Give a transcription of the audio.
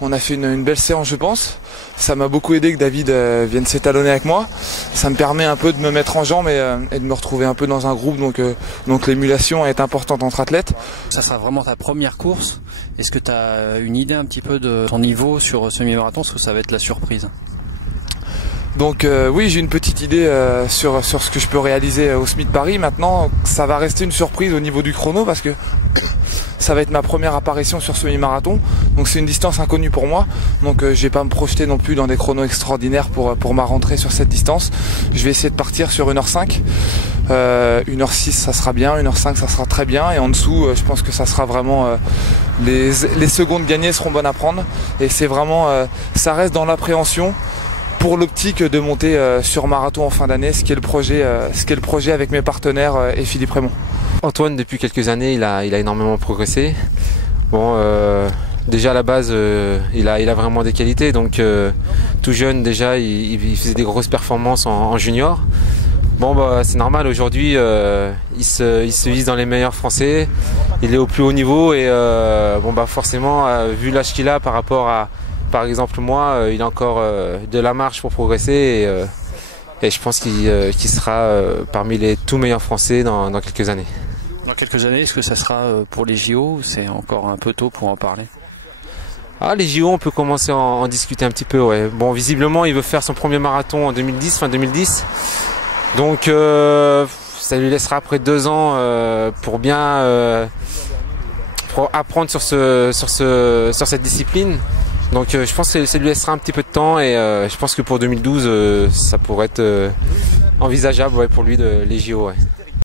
On a fait une belle séance, je pense. Ça m'a beaucoup aidé que David vienne s'étalonner avec moi. Ça me permet un peu de me mettre en jambes et de me retrouver un peu dans un groupe. Donc l'émulation est importante entre athlètes. Ça sera vraiment ta première course. Est-ce que tu as une idée un petit peu de ton niveau sur semi-marathon, parce que ça va être la surprise? Donc oui, j'ai une petite idée sur ce que je peux réaliser au SMI de Paris. Maintenant, ça va rester une surprise au niveau du chrono parce que ça va être ma première apparition sur semi-marathon. Donc c'est une distance inconnue pour moi. Donc je vais pas me projeter non plus dans des chronos extraordinaires pour ma rentrée sur cette distance. Je vais essayer de partir sur 1h05. 1h06 ça sera bien, 1h05 ça sera très bien. Et en dessous, je pense que ça sera vraiment... les secondes gagnées seront bonnes à prendre. Et c'est vraiment... ça reste dans l'appréhension pour l'optique de monter sur marathon en fin d'année, ce qui est le projet avec mes partenaires et Philippe Raymond. Antoine, depuis quelques années, il a énormément progressé. Bon, déjà à la base, il a vraiment des qualités. Donc tout jeune déjà, il faisait des grosses performances en junior. Bon, bah c'est normal. Aujourd'hui, il se hisse dans les meilleurs Français. Il est au plus haut niveau et bon bah forcément, vu l'âge qu'il a par rapport à, par exemple moi, il a encore de la marge pour progresser et je pense qu'il sera parmi les tout meilleurs Français dans quelques années. Dans quelques années, est-ce que ça sera pour les JO ou c'est encore un peu tôt pour en parler? Ah, les JO, on peut commencer à en discuter un petit peu, ouais. Bon, visiblement, il veut faire son premier marathon en 2010, fin 2010. Donc, ça lui laissera après 2 ans pour bien pour apprendre sur cette discipline. Donc, je pense que ça lui laissera un petit peu de temps et je pense que pour 2012, ça pourrait être envisageable, ouais, pour lui les JO, ouais.